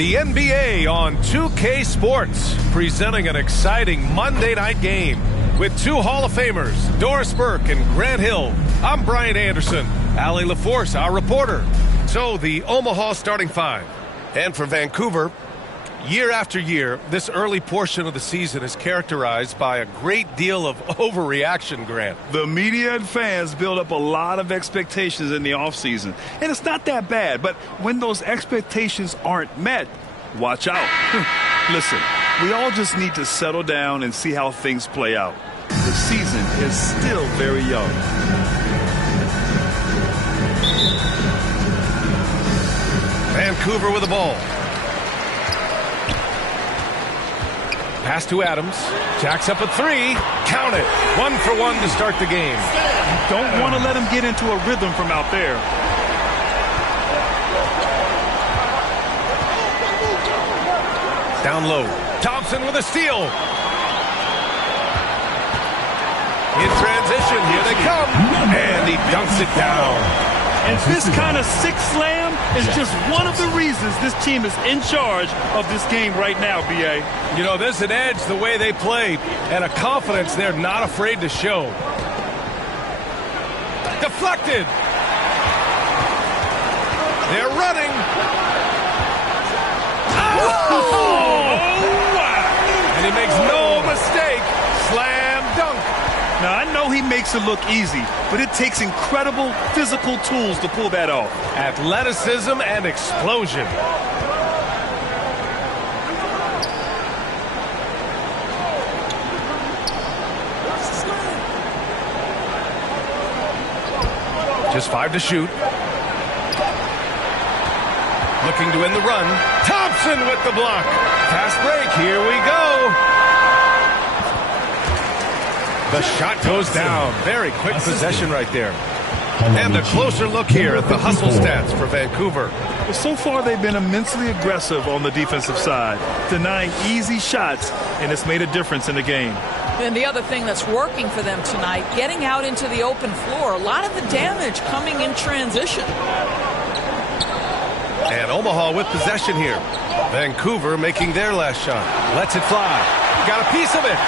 The NBA on 2K Sports, presenting an exciting Monday night game with two Hall of Famers, Doris Burke and Grant Hill. I'm Brian Anderson. Allie LaForce, our reporter. So the Omaha starting five. And for Vancouver, year after year, this early portion of the season is characterized by a great deal of overreaction, Grant. The media and fans build up a lot of expectations in the offseason. And it's not that bad, but when those expectations aren't met, watch out. Listen, we all just need to settle down and see how things play out. The season is still very young. Vancouver with the ball. Pass to Adams. Jacks up a three. Count it. 1 for 1 to start the game. Don't want to let him get into a rhythm from out there. Down low. Thompson with a steal. In transition, here they come. And he dunks it down. And this kind of sick slam is just one of the reasons this team is in charge of this game right now, B.A. You know, there's an edge the way they play and a confidence they're not afraid to show. Deflected. They're running. Oh! Wow! And he makes no mistake. Slam dunk. Now, I know he makes it look easy, but it takes incredible physical tools to pull that off. Athleticism and explosion. Just 5 to shoot. Looking to end the run. Thompson with the block. Fast break. Here we go. The shot goes down. Very quick possession right there. And a closer look here at the hustle stats for Vancouver. Well, so far they've been immensely aggressive on the defensive side, denying easy shots, and it's made a difference in the game. And the other thing that's working for them tonight, getting out into the open floor, a lot of the damage coming in transition. And Omaha with possession here. Vancouver making their last shot. Lets it fly. Got a piece of it.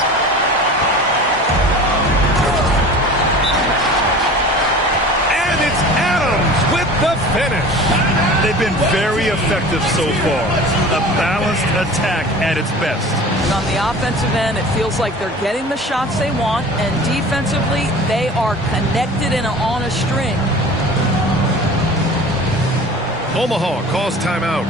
With the finish. They've been very effective so far. A balanced attack at its best. And on the offensive end, it feels like they're getting the shots they want, and defensively, they are connected and on a string. Omaha calls timeout.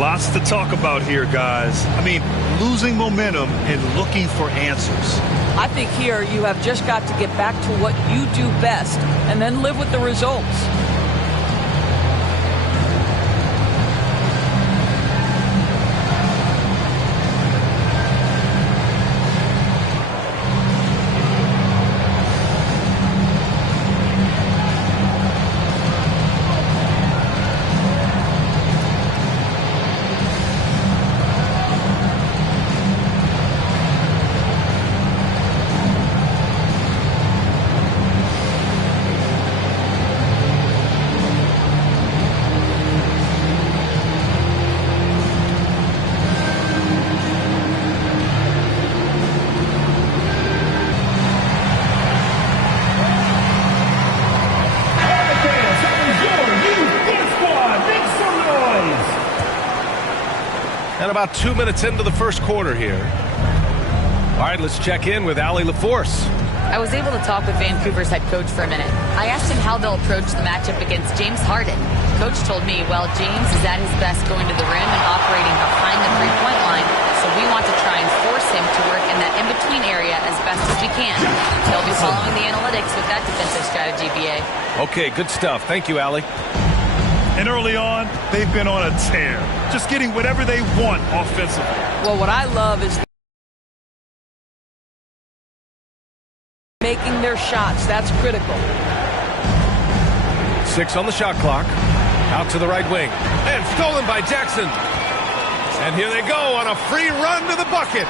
Lots to talk about here, guys. I mean, losing momentum and looking for answers. I think here you have just got to get back to what you do best and then live with the results. About 2 minutes into the first quarter here. All right, let's check in with Allie LaForce. I was able to talk with Vancouver's head coach for a minute. I asked him how they'll approach the matchup against James Harden. Coach told me, well, James is at his best going to the rim and operating behind the three-point line, so we want to try and force him to work in that in-between area as best as we can. He'll be following the analytics with that defensive strategy, BA. Okay, good stuff. Thank you, Allie. And early on, they've been on a tear, just getting whatever they want offensively. Well, what I love is making their shots. That's critical. 6 on the shot clock. Out to the right wing. And stolen by Jackson. And here they go on a free run to the bucket.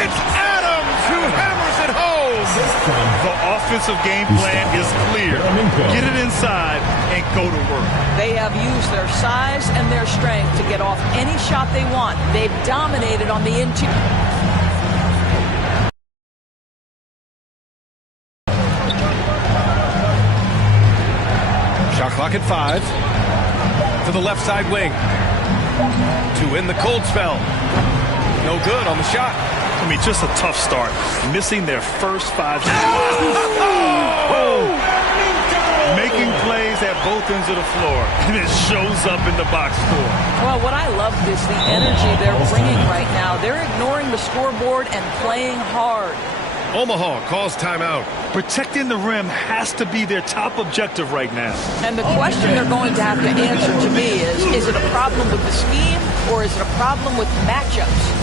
It's Adams who hammers it home. The offensive game plan is clear. Get it inside and go to work. They have used their size and their strength to get off any shot they want. They've dominated on the interior. Shot clock at 5. To the left side wing. To end the cold spell. No good on the shot. I mean, just a tough start. Missing their first 5 shots. Making plays at both ends of the floor. And it shows up in the box score. Well, what I love is the energy they're bringing right now. They're ignoring the scoreboard and playing hard. Omaha calls timeout. Protecting the rim has to be their top objective right now. And the question they're going to have to answer to me is it a problem with the scheme or is it a problem with matchups?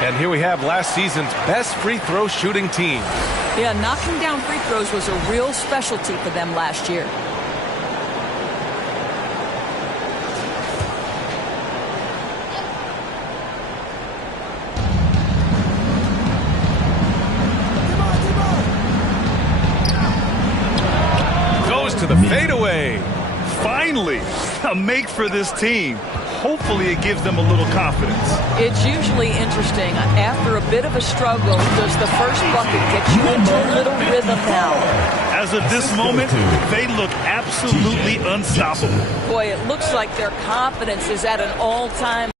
And here we have last season's best free throw shooting team. Yeah, knocking down free throws was a real specialty for them last year. Goes to the fadeaway. Finally, a make for this team. Hopefully it gives them a little confidence. It's usually interesting. After a bit of a struggle, does the first bucket get you into a little rhythm now? As of this moment, they look absolutely unstoppable. Boy, it looks like their confidence is at an all-time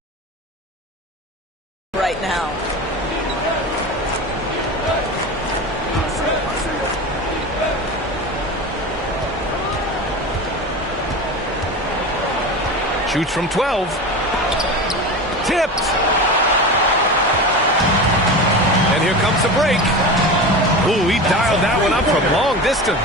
right now. Shoots from 12. Tipped. And here comes the break. Ooh, he dialed that one up from long distance.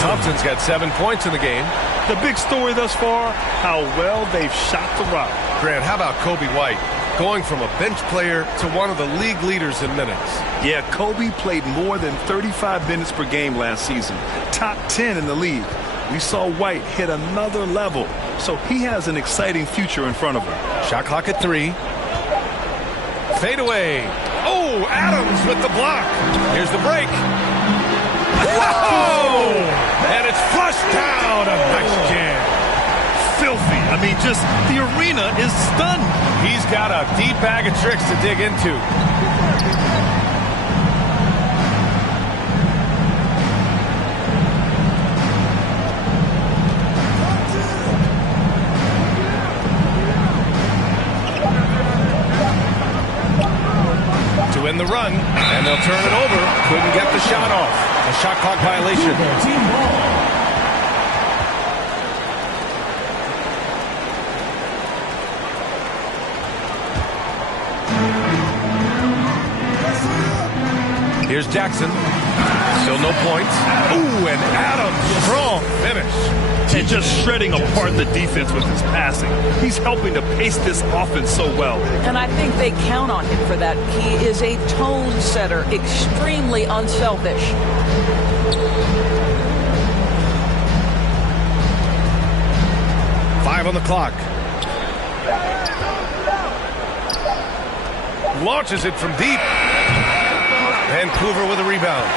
Thompson's got 7 points in the game. The big story thus far, how well they've shot the rock. Grant, how about Kobe White? Going from a bench player to one of the league leaders in minutes. Yeah, Kobe played more than 35 minutes per game last season. Top 10 in the league. We saw White hit another level, so he has an exciting future in front of him. Shot clock at 3. Fade away. Oh, Adams with the block. Here's the break. Whoa! And it's flushed down. A nice jam. Filthy. I mean, just the arena is stunned. He's got a deep bag of tricks to dig into. In the run, and they'll turn it over. Couldn't get the shot off. A shot clock violation. Here's Jackson. Still no points. Ooh, and Adams, strong finish. And just shredding apart the defense with his passing. He's helping to pace this offense so well. And I think they count on him for that. He is a tone setter, extremely unselfish. Five on the clock. Launches it from deep. Vancouver with a rebound.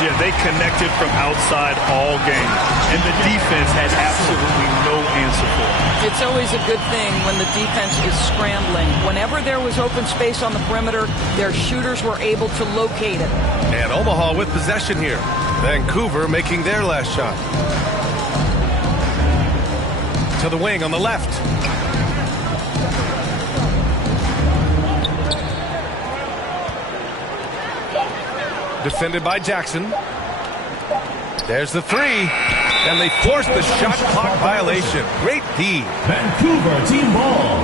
Yeah, they connected from outside all game, and the defense had absolutely no answer for it. It's always a good thing when the defense is scrambling. Whenever there was open space on the perimeter, their shooters were able to locate it. And Omaha with possession here. Vancouver making their last shot. To the wing on the left. Defended by Jackson. There's the three. And they force the shot clock violation. Great D. Vancouver team ball.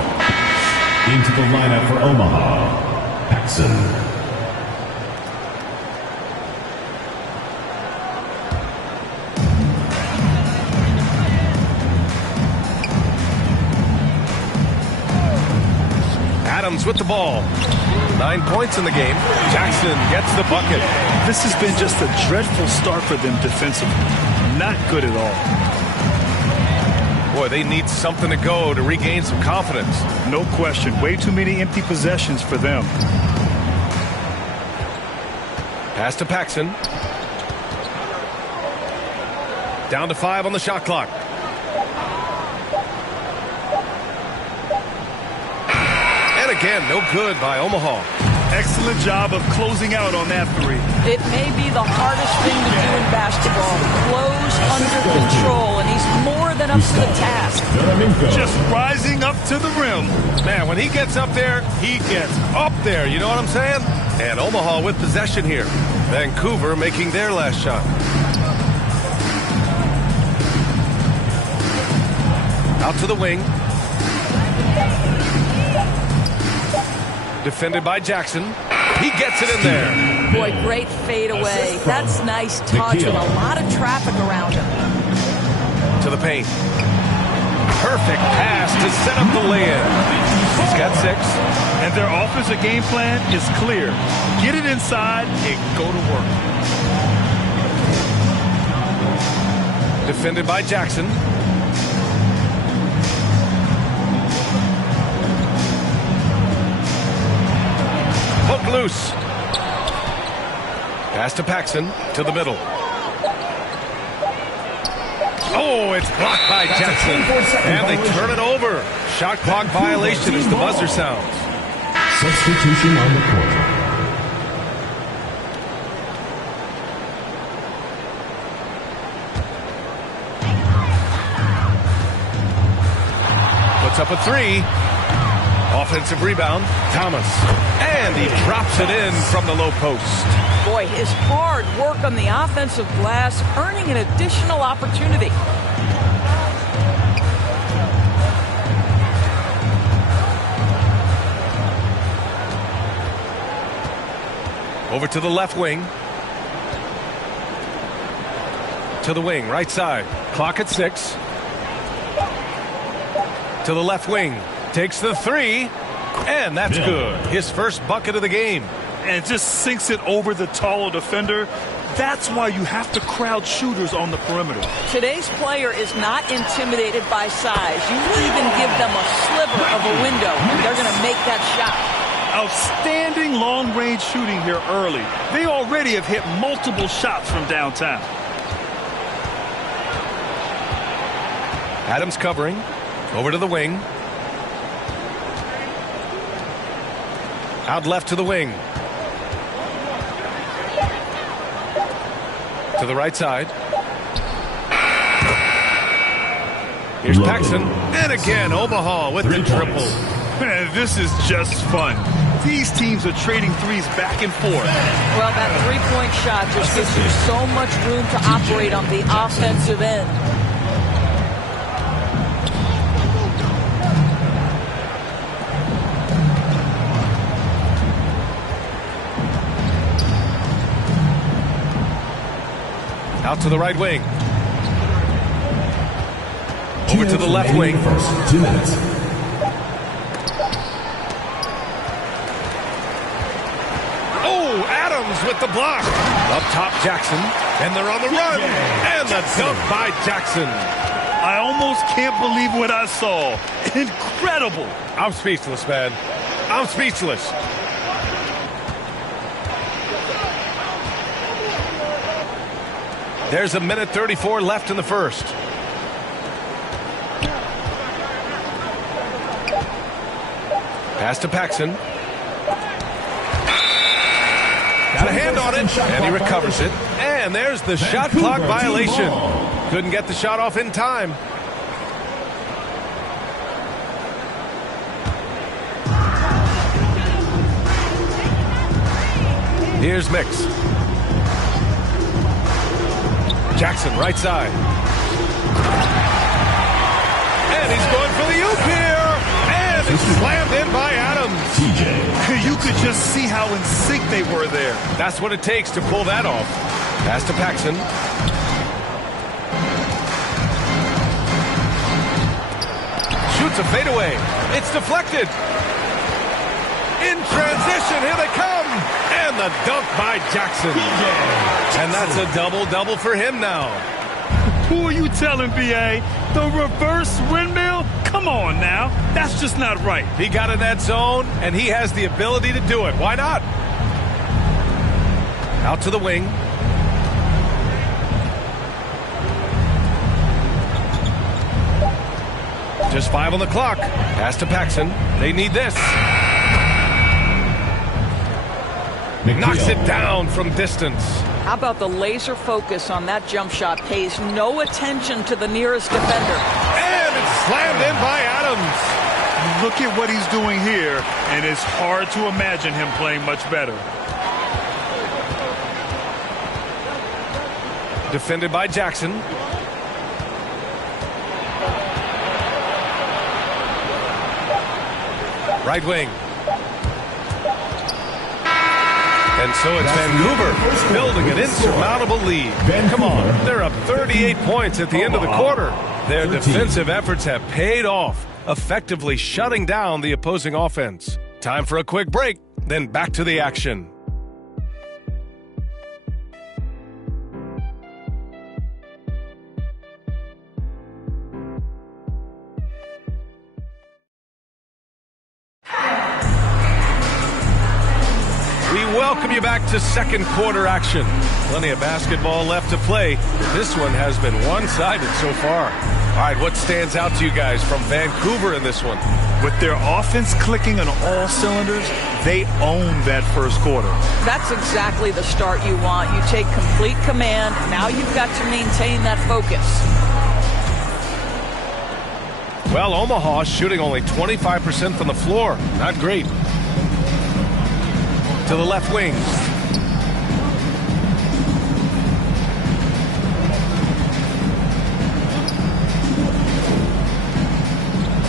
Into the lineup for Omaha, Paxson. Adams with the ball. 9 points in the game. Jackson gets the bucket. This has been just a dreadful start for them defensively. Not good at all. Boy, they need something to go to regain some confidence. No question. Way too many empty possessions for them. Pass to Paxson. Down to 5 on the shot clock. And again, no good by Omaha. Excellent job of closing out on that three. It may be the hardest thing to do in basketball. Close under control, and he's more than up to the task. Just rising up to the rim. Man, when he gets up there, he gets up there. You know what I'm saying? And Omaha with possession here. Vancouver making their last shot. Out to the wing. Defended by Jackson. He gets it in there. Boy, great fade away. That's nice touch with a lot of traffic around him. To the paint. Perfect pass to set up the lay-in. He's got 6. And their offensive game plan is clear. Get it inside and go to work. Defended by Jackson. Hook loose. Pass to Paxson to the middle. Oh, it's blocked by Jackson. And they turn it over. Shot clock violation as the buzzer sounds. Substitution on the court. Puts up a 3. Offensive rebound, Thomas. And he drops it in from the low post. Boy, his hard work on the offensive glass, earning an additional opportunity. Over to the left wing. To the wing, right side. Clock at 6. To the left wing. Takes the 3, and that's good. His first bucket of the game. And just sinks it over the taller defender. That's why you have to crowd shooters on the perimeter. Today's player is not intimidated by size. You even give them a sliver of a window, and they're going to make that shot. Outstanding long-range shooting here early. They already have hit multiple shots from downtown. Adams covering. Over to the wing. Out left to the wing. To the right side. Here's Paxson. And again, Omaha with the triple. Man, this is just fun. These teams are trading threes back and forth. Well, that three-point shot just gives you so much room to operate on the offensive end. Out to the right wing. Over to the left wing. First 2 minutes. Oh, Adams with the block. Up top, Jackson. And they're on the run. And the dunk by Jackson. I almost can't believe what I saw. Incredible. I'm speechless, man. I'm speechless. There's a minute 34 left in the first. Pass to Paxson. Got a hand on it, and he recovers it. And there's the shot clock violation. Couldn't get the shot off in time. Here's Mix. Jackson, right side. And he's going for the oop here. And it's slammed in by Adams. You could just see how in sync they were there. That's what it takes to pull that off. Pass to Paxson. Shoots a fadeaway. It's deflected. In transition, here they come. And the dunk by Jackson. And that's a double-double for him now. Who are you telling, B.A.? The reverse windmill? Come on now. That's just not right. He got in that zone, and he has the ability to do it. Why not? Out to the wing. Just 5 on the clock. Pass to Paxson. They need this. Knocks it down from distance. How about the laser focus on that jump shot? Pays no attention to the nearest defender. And it's slammed in by Adams. Look at what he's doing here, and it's hard to imagine him playing much better. Defended by Jackson. Right wing. And so it's Vancouver building an insurmountable lead. Come on, they're up 38 points at the end of the quarter. Their defensive efforts have paid off, effectively shutting down the opposing offense. Time for a quick break, then back to the action. Welcome you back to second quarter action. Plenty of basketball left to play. This one has been one-sided so far. All right, what stands out to you guys from Vancouver in this one? With their offense clicking on all cylinders, they own that first quarter. That's exactly the start you want. You take complete command. Now you've got to maintain that focus. Well, Omaha shooting only 25% from the floor. Not great. To the left wing.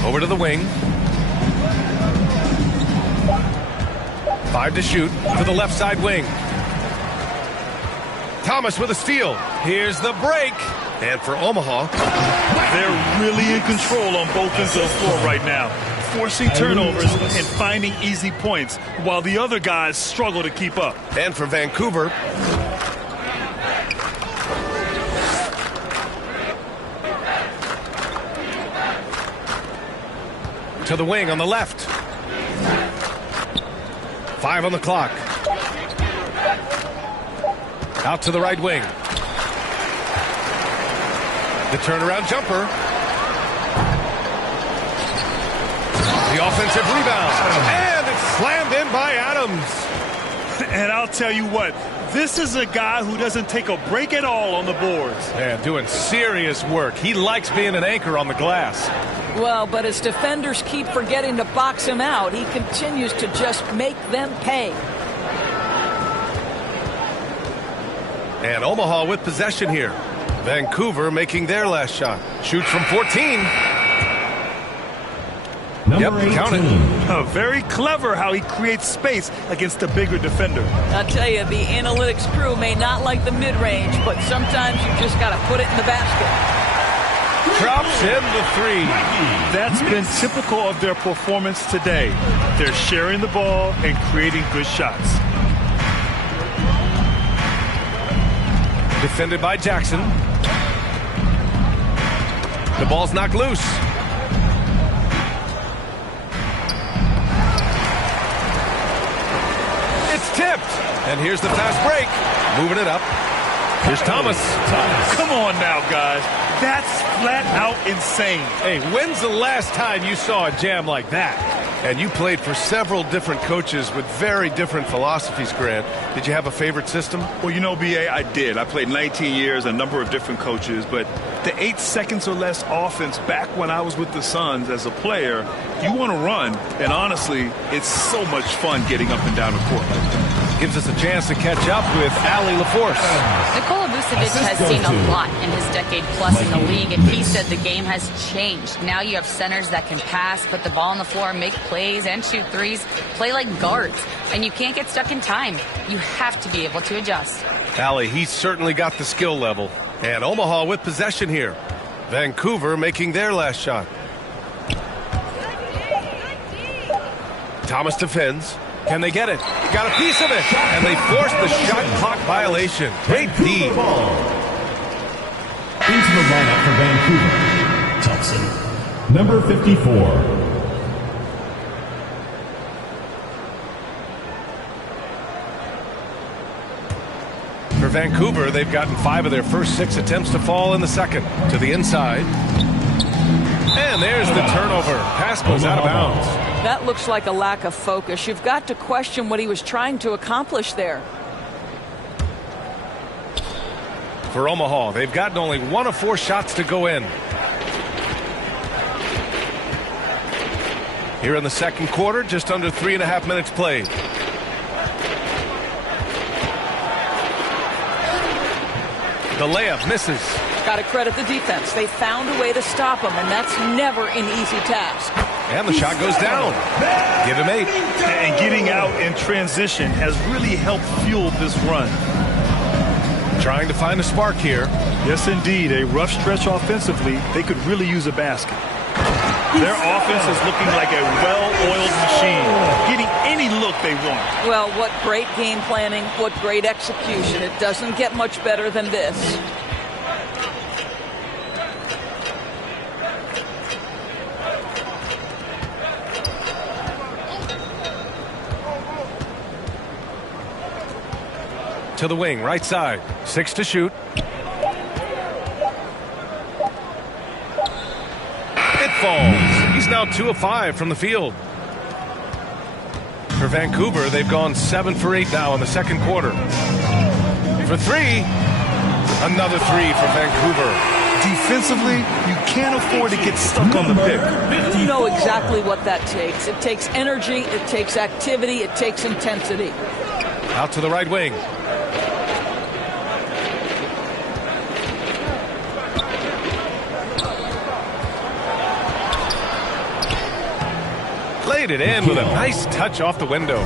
Over to the wing. 5 to shoot. To the left side wing. Thomas with a steal. Here's the break. And for Omaha, they're really in control on both ends of the floor right now, forcing turnovers and finding easy points while the other guys struggle to keep up. And for Vancouver, to the wing on the left. 5 on the clock. Out to the right wing. The turnaround jumper. The offensive rebound. And it's slammed in by Adams. And I'll tell you what, this is a guy who doesn't take a break at all on the boards. Yeah, doing serious work. He likes being an anchor on the glass. Well, but as defenders keep forgetting to box him out, he continues to just make them pay. And Omaha with possession here. Vancouver making their last shot. Shoots from 14. Number 18. Count it. Very clever how he creates space against a bigger defender. I'll tell you, the analytics crew may not like the mid-range, but sometimes you just got to put it in the basket. Drops in the 3. That's been typical of their performance today. They're sharing the ball and creating good shots. Defended by Jackson. The ball's knocked loose. It's tipped. And here's the fast break. Moving it up. Here's Thomas. Come on now, guys. That's flat out insane. Hey, when's the last time you saw a jam like that? And you played for several different coaches with very different philosophies, Grant. Did you have a favorite system? Well, you know, B.A., I did. I played 19 years, a number of different coaches, but the 8 seconds or less offense back when I was with the Suns as a player, you want to run, and honestly, it's so much fun getting up and down the court like that. Gives us a chance to catch up with Allie LaForce. Nikola Vucevic has seen a lot in his decade plus in the league, and he said the game has changed. Now you have centers that can pass, put the ball on the floor, make plays, and shoot threes, play like guards, and you can't get stuck in time. You have to be able to adjust. Allie, he's certainly got the skill level. And Omaha with possession here. Vancouver making their last shot. Thomas defends. Can they get it? Got a piece of it. And they forced the shot clock violation. Great D. Into the lineup for Vancouver, Thompson, number 54. For Vancouver, they've gotten 5 of their first 6 attempts to fall in the second. To the inside. And there's the turnover. Pass goes out of bounds. That looks like a lack of focus. You've got to question what he was trying to accomplish there. For Omaha, they've gotten only 1 of 4 shots to go in. Here in the second quarter, just under 3.5 minutes played. The layup misses. Got to credit the defense. They found a way to stop him, and that's never an easy task. And the shot goes down. Give him 8. And getting out in transition has really helped fuel this run. Trying to find a spark here. Yes, indeed. A rough stretch offensively. They could really use a basket. Their offense is looking like a well-oiled machine, getting any look they want. Well, what great game planning, what great execution. It doesn't get much better than this. To the wing, right side. 6 to shoot. It falls. He's now 2 of 5 from the field. For Vancouver, they've gone 7 for 8 now in the second quarter. For 3, another 3 for Vancouver. Defensively, you can't afford to get stuck on the pick. You know exactly what that takes. It takes energy, it takes activity, it takes intensity. Out to the right wing. Laid it in with a nice touch off the window.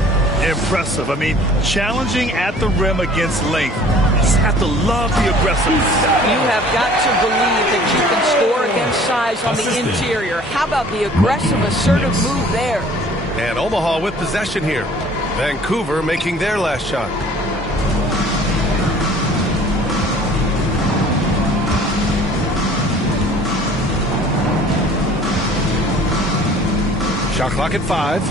Impressive. I mean, challenging at the rim against length. You just have to love the aggressiveness. You have got to believe that you can score against size on the interior. How about the aggressive, assertive move there? And Omaha with possession here. Vancouver making their last shot. Shot clock at 5.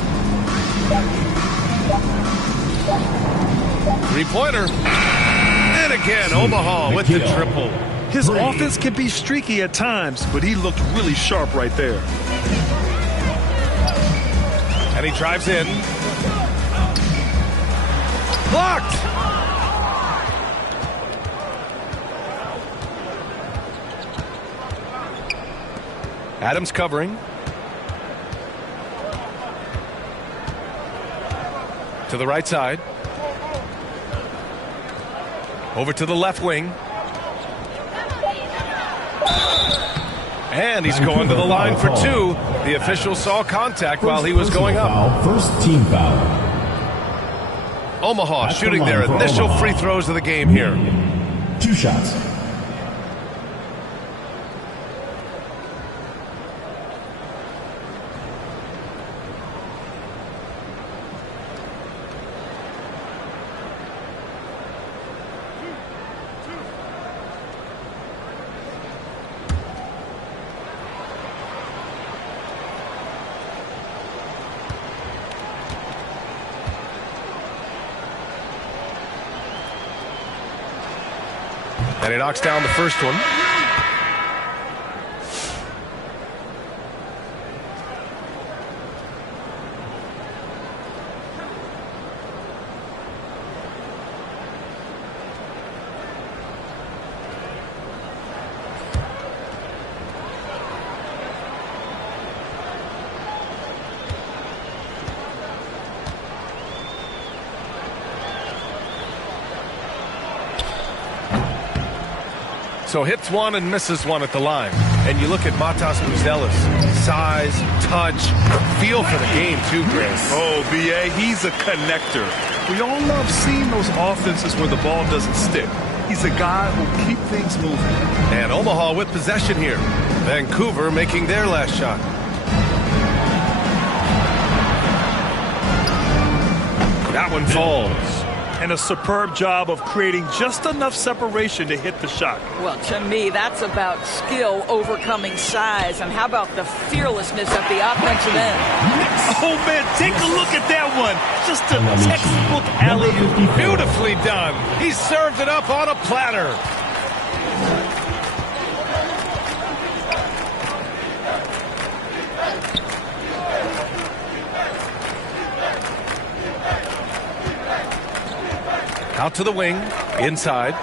3-pointer. And again, Omaha with the triple. His offense can be streaky at times, but he looked really sharp right there. And he drives in. Blocked. Adams covering. To the right side. Over to the left wing. And he's going to the line for 2. The official saw contact while he was going up. First team foul. Omaha shooting their initial free throws of the game here. 2 shots. And he knocks down the first one. So hits one and misses one at the line. And you look at Matas Buzelis. Size, touch, feel for the game too, Chris. Oh, B.A., he's a connector. We all love seeing those offenses where the ball doesn't stick. He's a guy who'll keep things moving. And Omaha with possession here. Vancouver making their last shot. That one falls. And a superb job of creating just enough separation to hit the shot. Well, to me, that's about skill overcoming size. And how about the fearlessness of the offensive end? Oh, man, take a look at that one. Just a textbook alley-oop. Beautifully done. He served it up on a platter. Out to the wing, inside.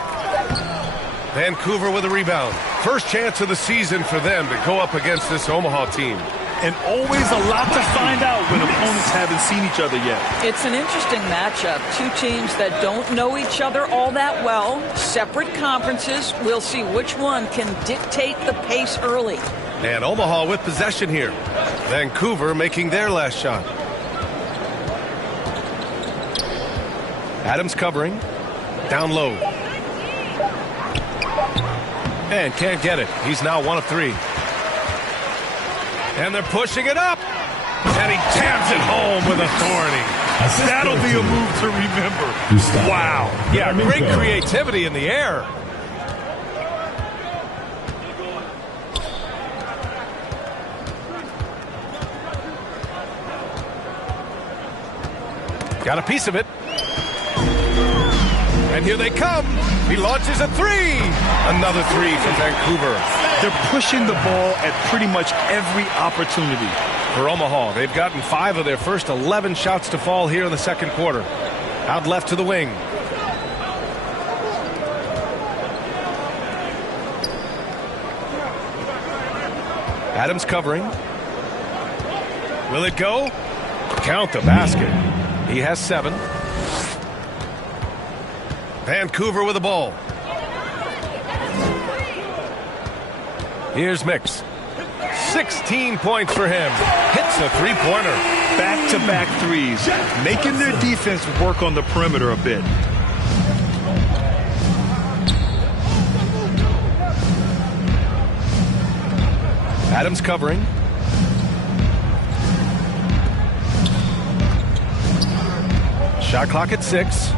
Vancouver with a rebound. First chance of the season for them to go up against this Omaha team. And always a lot to find out when opponents haven't seen each other yet. It's an interesting matchup. Two teams that don't know each other all that well. Separate conferences. We'll see which one can dictate the pace early. And Omaha with possession here. Vancouver making their last shot. Adams covering. Down low. And can't get it. He's now 1 of 3. And they're pushing it up. And he jams it home with authority. That'll be a move to remember. Wow. Yeah, great creativity in the air. Got a piece of it. And here they come. He launches a 3. Another 3 from Vancouver. They're pushing the ball at pretty much every opportunity. For Omaha, they've gotten 5 of their first 11 shots to fall here in the second quarter. Out left to the wing. Adams covering. Will it go? Count the basket. He has 7. Vancouver with the ball. Here's Mix. 16 points for him. Hits a three-pointer. Back-to-back threes, making their defense work on the perimeter a bit. Adams covering. Shot clock at 6.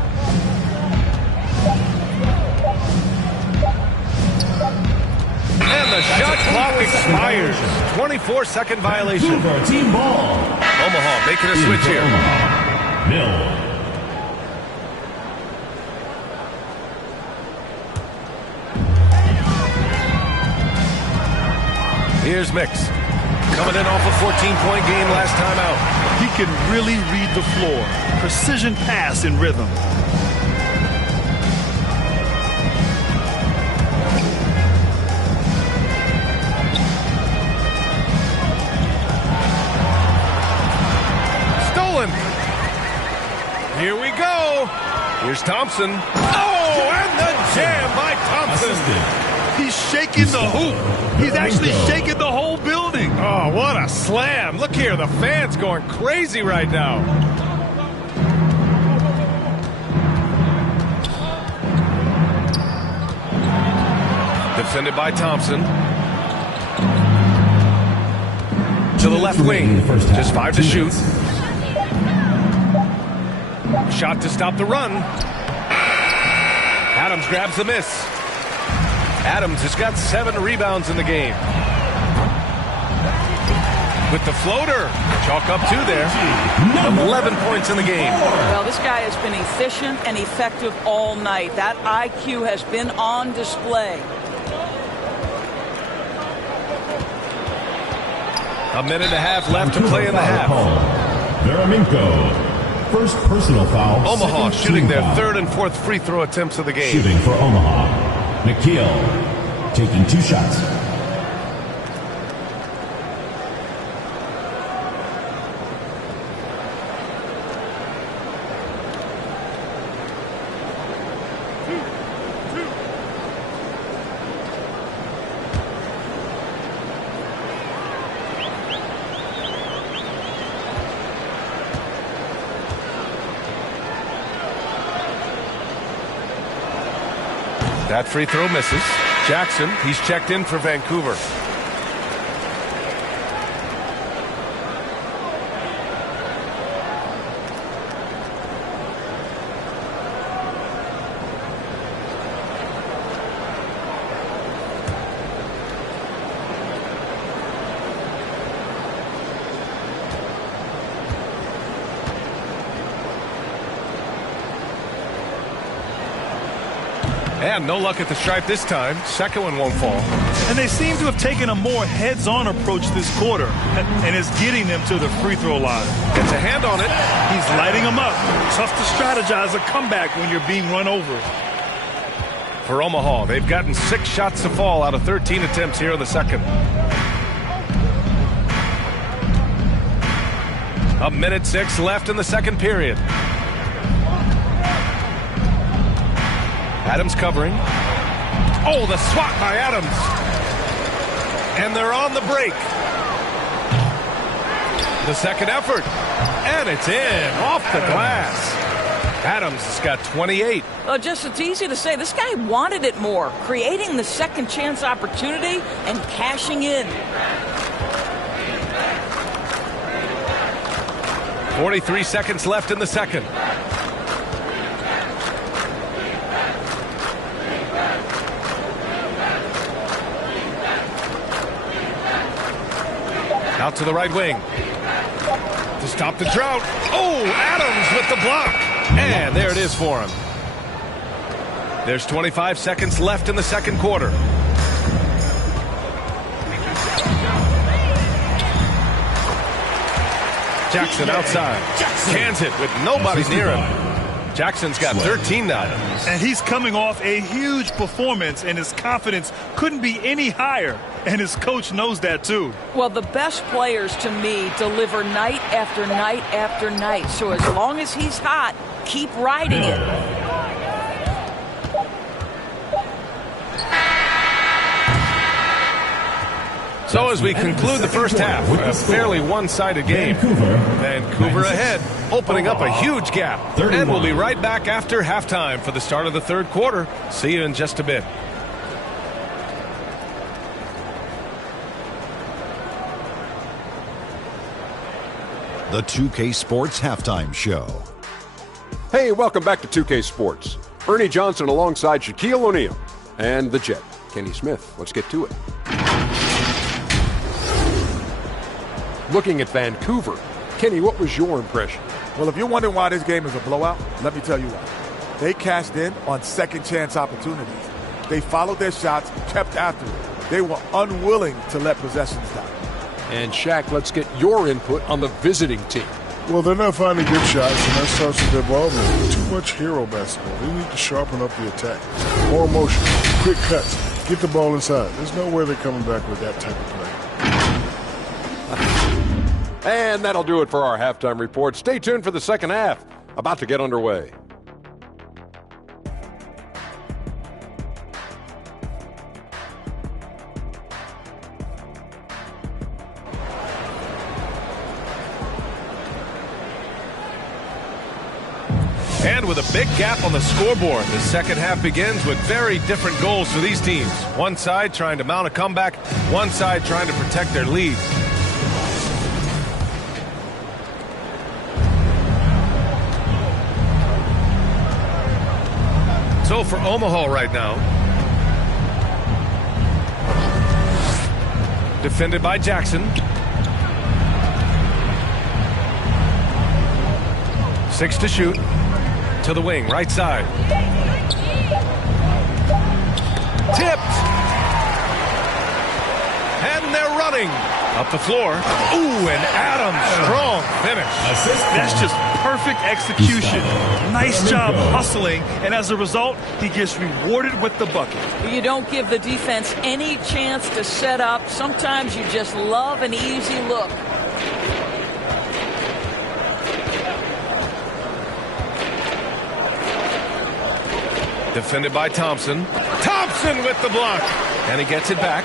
And the shot clock expires. 24-second violation. Team ball. Omaha making a switch here. Mill. Here's Mix. Coming in off a 14-point game last time out. He can really read the floor. Precision pass in rhythm. Stolen. Here we go. Here's Thompson. Oh, and the jam by Thompson. He's shaking the hoop. He's actually shaking the whole building. Oh, what a slam. Look here, the fans going crazy right now. Defended by Thompson. To the left wing. Just 5 to shoot. Shot to stop the run. Adams grabs the miss. Adams has got 7 rebounds in the game. with the floater. Chalk up 2 there. 11 points in the game. Well, this guy has been efficient and effective all night. That IQ has been on display. A minute and a half left to play in the half. Veraminko, first personal foul. Omaha shooting their 3rd and 4th free throw attempts of the game. Shooting for Omaha. Nikhil taking 2 shots. That free throw misses. Jackson, he's checked in for Vancouver. And no luck at the stripe this time. Second one won't fall. And they seem to have taken a more heads-on approach this quarter, and it's getting them to the free throw line. Gets a hand on it. He's lighting them up. Tough to strategize a comeback when you're being run over. For Omaha, they've gotten 6 shots to fall out of 13 attempts here in the second. A minute 6 left in the second period. Adams covering. Oh, the swat by Adams. And they're on the break. The second effort. And it's in. Off the glass. Adams has got 28. Well, just it's easy to say this guy wanted it more. Creating the second chance opportunity and cashing in. 43 seconds left in the second. Out to the right wing. To stop the drought. Oh, Adams with the block. And there it is for him. There's 25 seconds left in the second quarter. Jackson outside. Cans it with nobody near him. Jackson's got 13 now. And he's coming off a huge performance, and his confidence couldn't be any higher. And his coach knows that, too. Well, the best players, to me, deliver night after night after night. So as long as he's hot, keep riding it. So as we conclude the first half, a fairly one-sided game. Vancouver ahead, opening up a huge gap. And we'll be right back after halftime for the start of the third quarter. See you in just a bit. The 2K Sports Halftime Show. Hey, welcome back to 2K Sports. Ernie Johnson alongside Shaquille O'Neal and the Jet, Kenny Smith. Let's get to it. Looking at Vancouver, Kenny, what was your impression? Well, if you're wondering why this game is a blowout, let me tell you why. They cashed in on second chance opportunities. They followed their shots, kept after it. They were unwilling to let possessions die. And Shaq, let's get your input on the visiting team. Well, they're not finding good shots, and that starts with their ball movement. Too much hero basketball. They need to sharpen up the attack. More motion, quick cuts, get the ball inside. There's no way they're coming back with that type of play. And that'll do it for our halftime report. Stay tuned for the second half, about to get underway. And with a big gap on the scoreboard, the second half begins with very different goals for these teams. One side trying to mount a comeback, one side trying to protect their lead. So for Omaha right now, defended by Jackson. 6 to shoot. To the wing, right side. Tipped. And they're running. Up the floor. Ooh, and Adams, strong finish. That's just perfect execution. Nice job hustling, and as a result, he gets rewarded with the bucket. You don't give the defense any chance to set up. Sometimes you just love an easy look. Defended by Thompson. Thompson with the block. And he gets it back.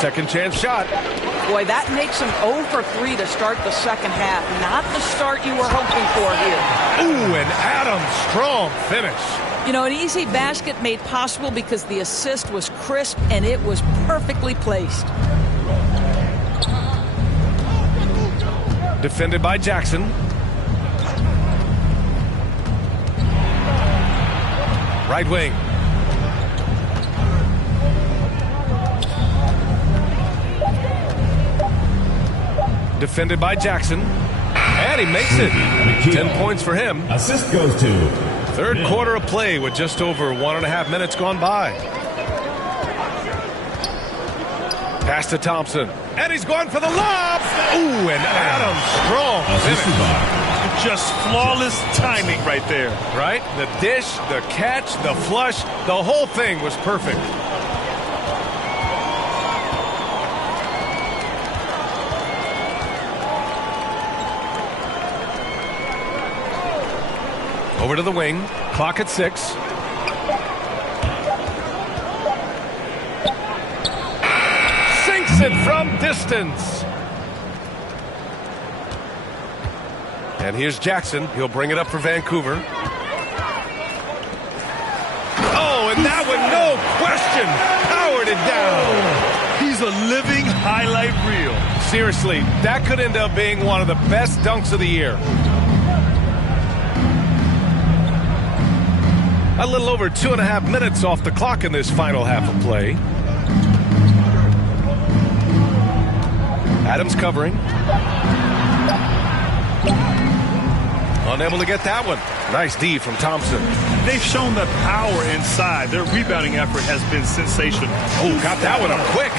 Second chance shot. Boy, that makes him 0 for 3 to start the second half. Not the start you were hoping for here. Ooh, and Adams, strong finish. You know, an easy basket made possible because the assist was crisp and it was perfectly placed. Defended by Jackson. Right wing. Defended by Jackson. And he makes it. 10 points for him. Assist goes to. Third quarter of play with just over 1.5 minutes gone by. Pass to Thompson. And he's going for the lob. Ooh, and Adams, strong finish. Just flawless timing right there. Right? The dish, the catch, the flush, the whole thing was perfect. Over to the wing. Clock at 6. Sinks it from distance. And here's Jackson. He'll bring it up for Vancouver. Oh, and that one, no question, powered it down. He's a living highlight reel. Seriously, that could end up being one of the best dunks of the year. A little over 2.5 minutes off the clock in this final half of play. Adams covering. Unable to get that one. Nice D from Thompson. They've shown the power inside. Their rebounding effort has been sensational. Oh, got that one up quick.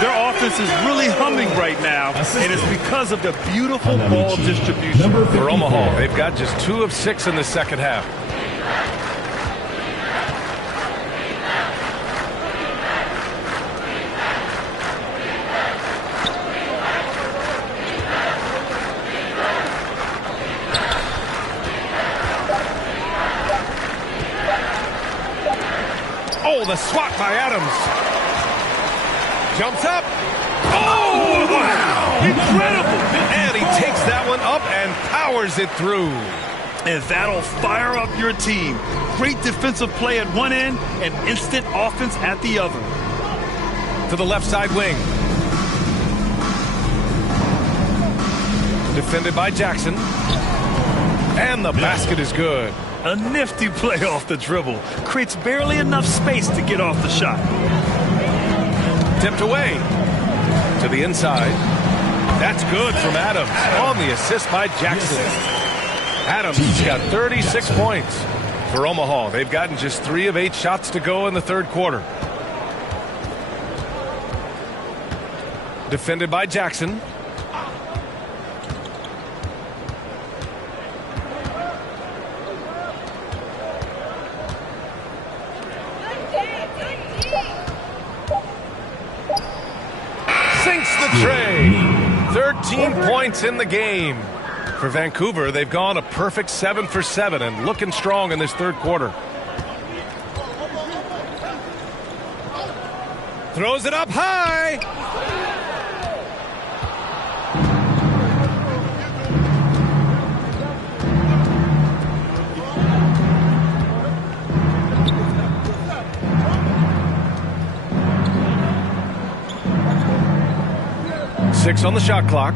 Their offense is really humming right now, and it's because of the beautiful ball distribution. For Omaha, they've got just 2 of 6 in the second half. Oh, the swat by Adams. Jumps up. Oh, wow. Incredible. And he takes that one up and powers it through. And that'll fire up your team. Great defensive play at one end and instant offense at the other. To the left side wing. Defended by Jackson. And the basket is good. A nifty play off the dribble. Creates barely enough space to get off the shot. Tipped away. To the inside. That's good from Adams on the assist by Jackson. Adams got 36 points. For Omaha, they've gotten just 3 of 8 shots to go in the third quarter. Defended by Jackson. Sinks the tray. 13 points in the game. For Vancouver, they've gone a perfect 7 for 7 and looking strong in this third quarter. Throws it up high. Six on the shot clock.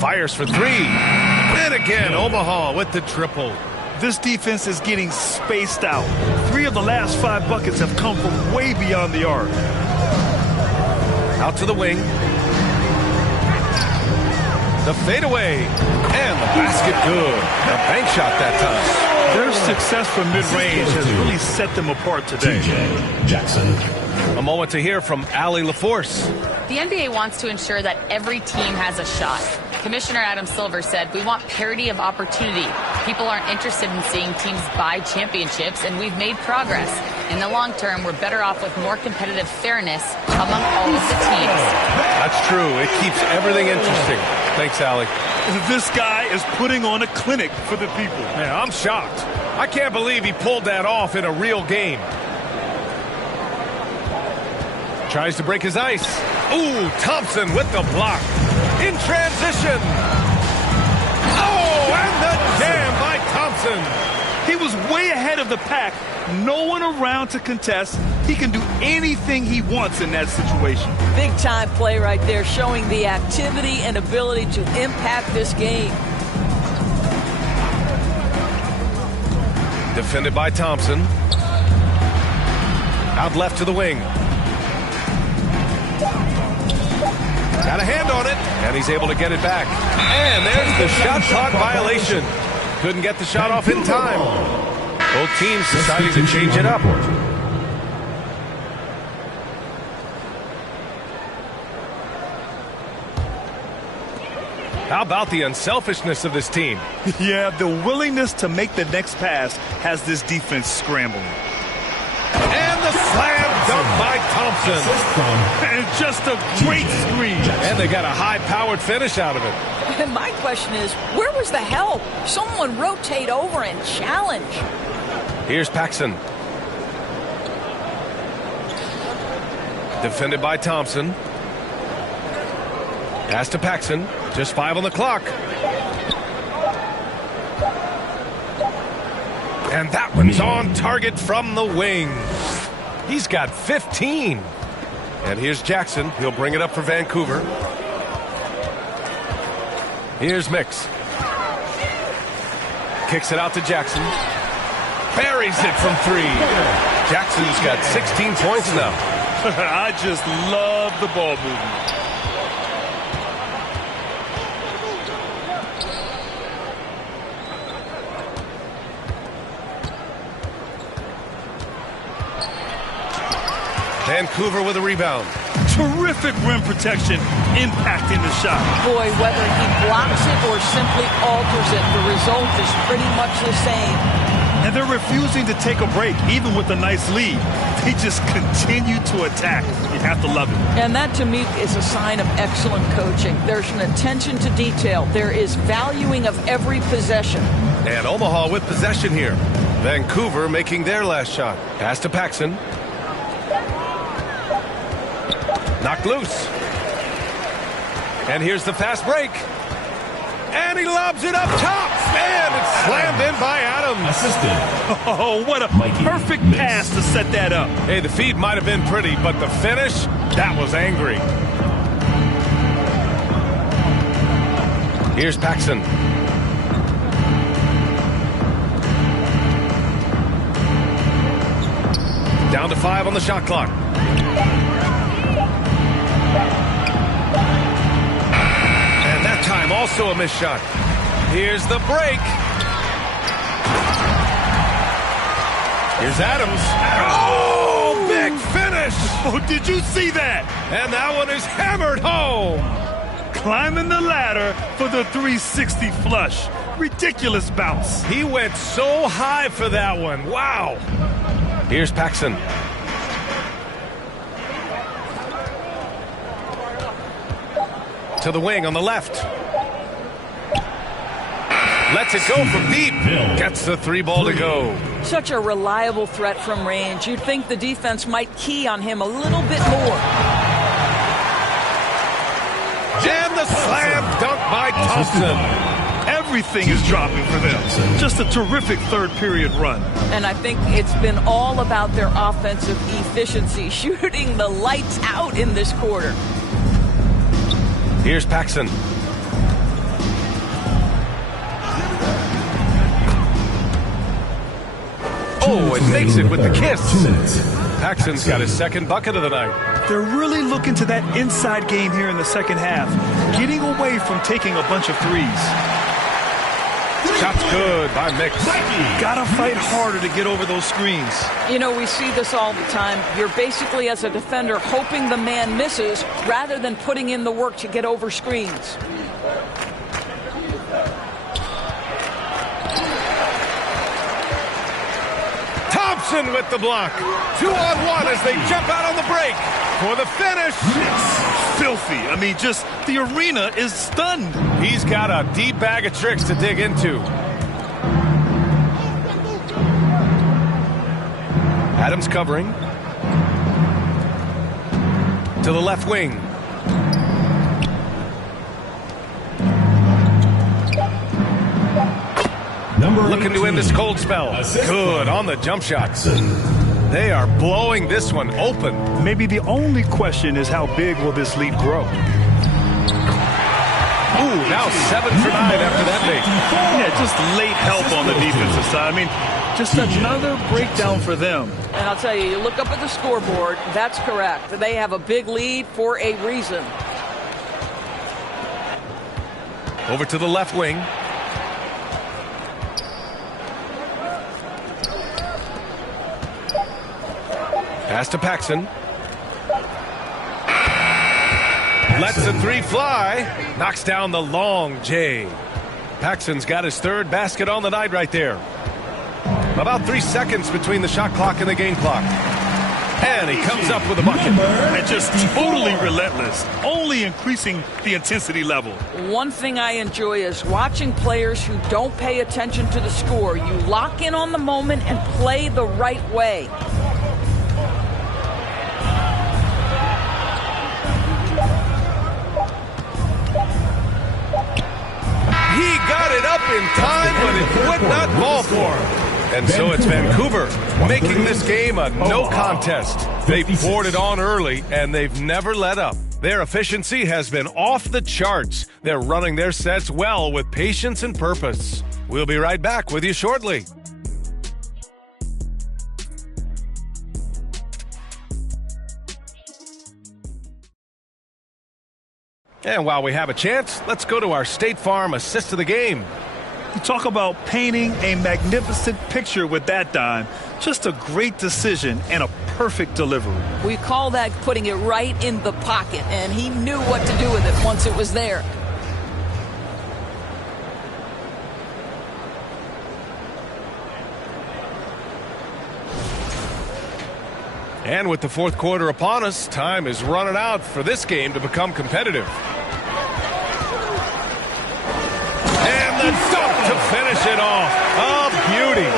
Fires for 3. And again, Omaha with the triple. This defense is getting spaced out. 3 of the last 5 buckets have come from way beyond the arc. Out to the wing. The fadeaway. And the basket good. A bank shot that time. Their success from mid-range has really set them apart today. TJ Jackson. A moment to hear from Allie LaForce. The NBA wants to ensure that every team has a shot. Commissioner Adam Silver said, we want parity of opportunity. People aren't interested in seeing teams buy championships, and we've made progress. In the long term, we're better off with more competitive fairness among all of the teams. That's true. It keeps everything interesting. Thanks, Allie. This guy is putting on a clinic for the people. Yeah, I'm shocked. I can't believe he pulled that off in a real game. Tries to break his ice. Ooh, Thompson with the block. In transition. Oh, and the jam by Thompson. He was way ahead of the pack. No one around to contest. He can do anything he wants in that situation. Big time play right there, showing the activity and ability to impact this game. Defended by Thompson. Out left to the wing. Got a hand on it, and he's able to get it back. And there's the shot clock violation. Couldn't get the shot off in time. Both teams deciding to change it up. How about the unselfishness of this team? Yeah, the willingness to make the next pass has this defense scrambling. And the slam dunk by Thompson. And just a great screen. And they got a high-powered finish out of it. And my question is, where was the help? Someone rotate over and challenge. Here's Paxson. Defended by Thompson. Pass to Paxson. Just 5 on the clock. And that one's on target from the wing. He's got 15. And here's Jackson. He'll bring it up for Vancouver. Here's Mix. Kicks it out to Jackson. Buries it from 3. Jackson's got 16 points now. I just love the ball movement. Vancouver with a rebound. Terrific rim protection, impacting the shot. Boy, whether he blocks it or simply alters it, the result is pretty much the same. And they're refusing to take a break, even with a nice lead. They just continue to attack. You have to love it. And that, to me, is a sign of excellent coaching. There's an attention to detail. There is valuing of every possession. And Omaha with possession here. Vancouver making their last shot. Pass to Paxson. Knocked loose. And here's the fast break. And he lobs it up top. And it's slammed in by Adams. Assistant. Oh, what a perfect pass to set that up. Hey, the feed might have been pretty, but the finish, that was angry. Here's Paxson. Down to 5 on the shot clock. And that time also a missed shot. Here's the break. Here's Adams. Oh, big finish. Oh, did you see that? And that one is hammered home. Climbing the ladder for the 360 flush. Ridiculous bounce. He went so high for that one. Wow. Here's Paxson. To the wing on the left. Lets it go from deep. Gets the 3 ball to go. Such a reliable threat from range. You'd think the defense might key on him a little bit more. And the slam dunk by Thompson. Everything is dropping for them. Just a terrific third period run. And I think it's been all about their offensive efficiency, shooting the lights out in this quarter. Here's Paxson. Oh, and makes it with the kiss. Paxson's got his second bucket of the night. They're really looking to that inside game here in the second half, getting away from taking a bunch of threes. Shot's good by Mix. Gotta fight harder to get over those screens. You know, we see this all the time. You're basically, as a defender, hoping the man misses rather than putting in the work to get over screens. Thompson with the block. 2-on-1 as they jump out on the break for the finish. Filthy. I mean, just the arena is stunned. He's got a deep bag of tricks to dig into. Adams covering. To the left wing. Looking to end this cold spell. Good on the jump shots. They are blowing this one open. Maybe the only question is how big will this lead grow? Ooh, now 7 for 9 after that make. Yeah, just late help on the defensive side. I mean, just another breakdown for them. And I'll tell you, you look up at the scoreboard, that's correct. They have a big lead for a reason. Over to the left wing. Pass to Paxson. Lets the three fly. Knocks down the long J. Paxson's got his third basket on the night right there. About 3 seconds between the shot clock and the game clock. And he comes up with a bucket. And just totally relentless, only increasing the intensity level. One thing I enjoy is watching players who don't pay attention to the score. You lock in on the moment and play the right way. He got it up in time, but it would not fall for him. And so it's Vancouver making this game a no contest. They poured it on early, and they've never let up. Their efficiency has been off the charts. They're running their sets well with patience and purpose. We'll be right back with you shortly. And while we have a chance, let's go to our State Farm assist of the game. You talk about painting a magnificent picture with that dime. Just a great decision and a perfect delivery. We call that putting it right in the pocket, and he knew what to do with it once it was there. And with the fourth quarter upon us, time is running out for this game to become competitive. And the dunk to finish it off. A beauty.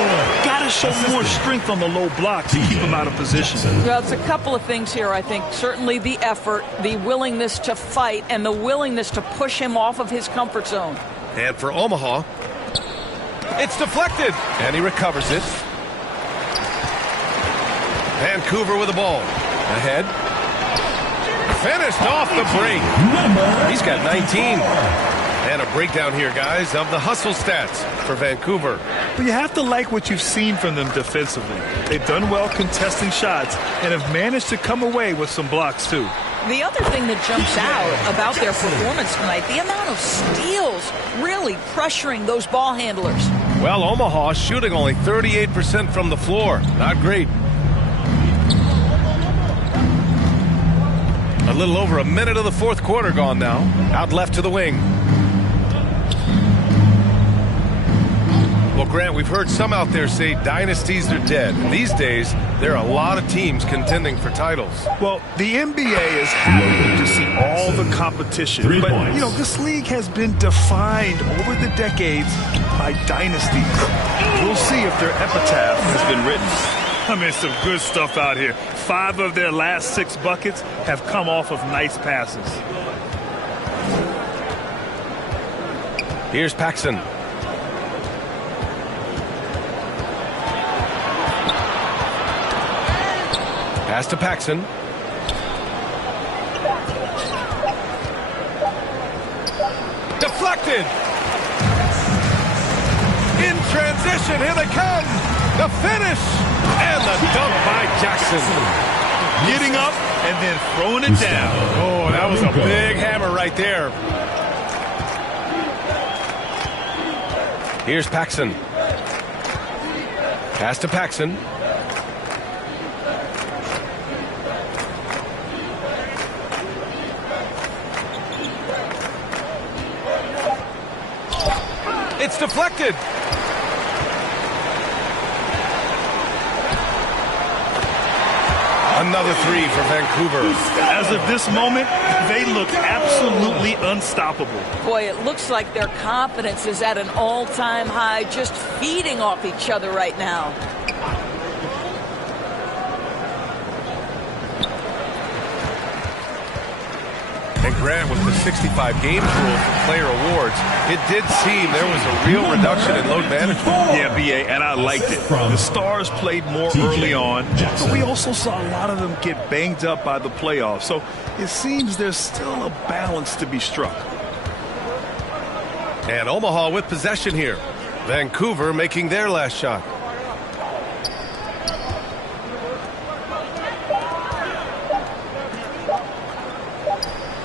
Gotta show more strength on the low block to keep him out of position. Well, it's a couple of things here, I think. Certainly the effort, the willingness to fight, and the willingness to push him off of his comfort zone. And for Omaha, it's deflected. And he recovers it. Vancouver with the ball. Ahead. Finished off the break. He's got 19. And a breakdown here, guys, of the hustle stats for Vancouver. But you have to like what you've seen from them defensively. They've done well contesting shots and have managed to come away with some blocks, too. The other thing that jumps out about their performance tonight, the amount of steals really pressuring those ball handlers. Well, Omaha shooting only 38% from the floor. Not great. A little over a minute of the fourth quarter gone now. Out left to the wing. Well, Grant, we've heard some out there say dynasties are dead. And these days, there are a lot of teams contending for titles. Well, the NBA is happy to see all the competition. But, you know, this league has been defined over the decades by dynasties. We'll see if their epitaph has been written. I mean, some good stuff out here. 5 of their last 6 buckets have come off of nice passes. Here's Paxson. Pass to Paxson. Deflected. In transition, here they come. The finish and the dunk by Jackson. Getting up and then throwing it down. Oh, that was a big hammer right there. Here's Paxson. Pass to Paxson. It's deflected. Another three for Vancouver. As of this moment, they look absolutely unstoppable. Boy, it looks like their confidence is at an all-time high, just feeding off each other right now. And Grant, with the 65 games rule for player awards, it did seem there was a real reduction in load management. Yeah, B.A., and I liked it. The Stars played more early on, but we also saw a lot of them get banged up by the playoffs. So it seems there's still a balance to be struck. And Omaha with possession here. Vancouver making their last shot.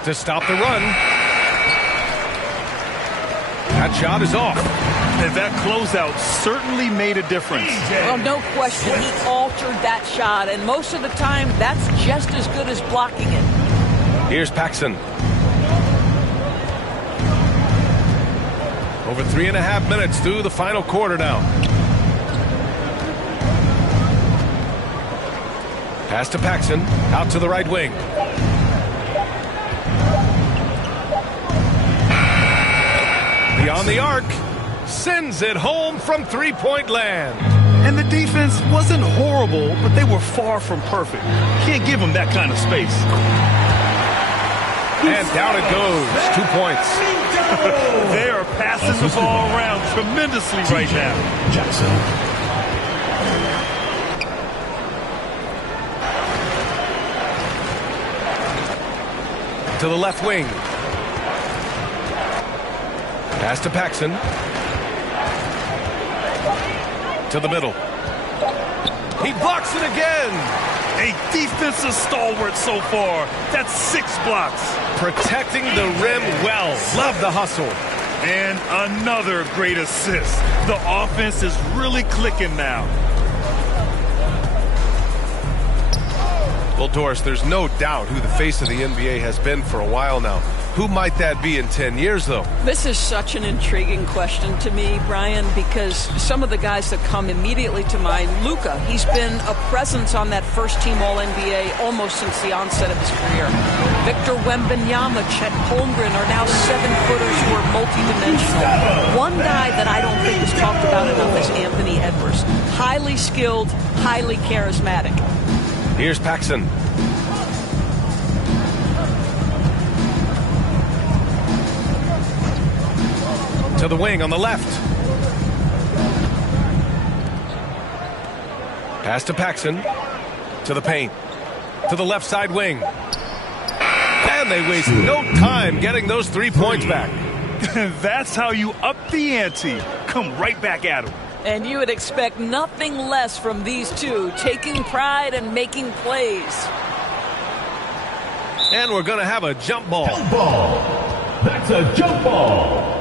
To stop the run. That shot is off. And that closeout certainly made a difference. Well, no question, he altered that shot, and most of the time, that's just as good as blocking it. Here's Paxson. Over 3.5 minutes through the final quarter now. Pass to Paxson, out to the right wing. Beyond the arc, sends it home from three-point land. And the defense wasn't horrible, but they were far from perfect. Can't give them that kind of space. And down it goes. 2 points. They are passing the ball around tremendously right now. Jackson. To the left wing. Pass to Paxson. To the middle. He blocks it again. A defensive stalwart so far. That's 6 blocks. Protecting the rim well. Love the hustle. And another great assist. The offense is really clicking now. Well, Doris, there's no doubt who the face of the NBA has been for a while now. Who might that be in 10 years, though? This is such an intriguing question to me, Brian, because some of the guys that come immediately to mind, Luka, he's been a presence on that first-team All-NBA almost since the onset of his career. Victor Wembanyama, Chet Holmgren are now 7-footers who are multidimensional. One guy that I don't think is talked about enough is Anthony Edwards. Highly skilled, highly charismatic. Here's Paxson. To the wing on the left. Pass to Paxson. To the paint. To the left side wing. And they waste no time getting those 3 points back. That's how you up the ante. Come right back at them. And you would expect nothing less from these two, taking pride and making plays. And we're going to have a jump ball. Jump ball. That's a jump ball.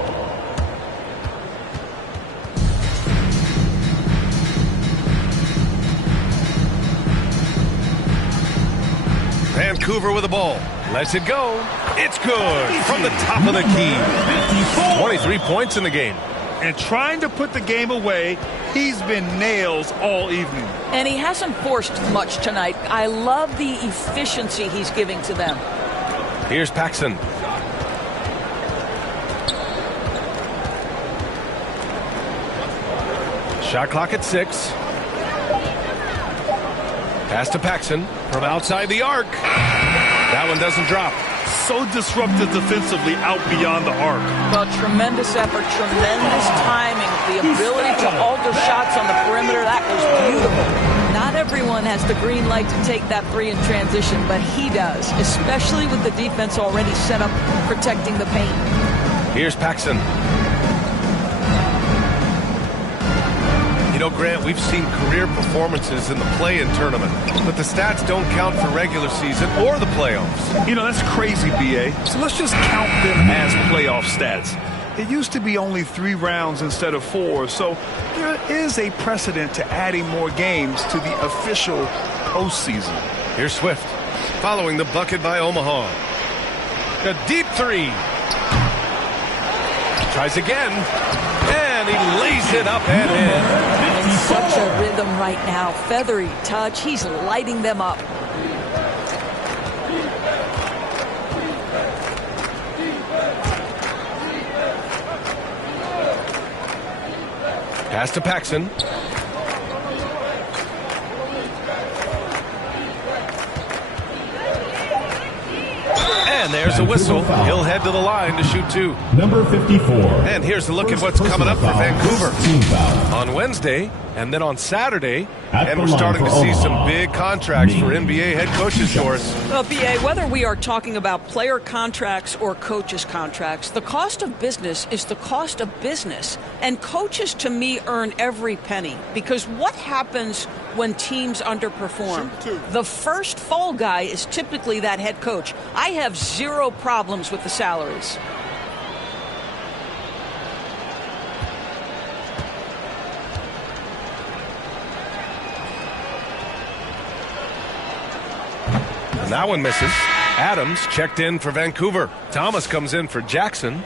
Vancouver with the ball. Lets it go. It's good from the top of the key. 23 points in the game. And trying to put the game away, he's been nails all evening. And he hasn't forced much tonight. I love the efficiency he's giving to them. Here's Paxson. Shot clock at 6. Pass to Paxson from outside the arc. That one doesn't drop. So disruptive defensively out beyond the arc. Well, tremendous effort, tremendous timing, the ability to alter shots on the perimeter. That was beautiful. Not everyone has the green light to take that three in transition, but he does, especially with the defense already set up protecting the paint. Here's Paxson. know, Grant, we've seen career performances in the play-in tournament, but the stats don't count for regular season or the playoffs. You know, that's crazy, B.A. So let's just count them as playoff stats. It used to be only 3 rounds instead of 4, so there is a precedent to adding more games to the official postseason. Here's Swift, following the bucket by Omaha. A deep 3. Tries again, and he lays it up and in. In such a rhythm right now. Feathery touch. He's lighting them up. Pass to Paxson. And there's a whistle. He'll head to the line to shoot 2. Number 54. And here's a look at what's coming up for Vancouver on Wednesday and then on Saturday. And we're starting to see some big contracts for NBA head coaches, Doris. Well, B.A., whether we are talking about player contracts or coaches' contracts, the cost of business is the cost of business. And coaches, to me, earn every penny. Because what happens when teams underperform? The first fall guy is typically that head coach. I have 0 problems with the salaries. And that one misses. Adams checked in for Vancouver. Thomas comes in for Jackson.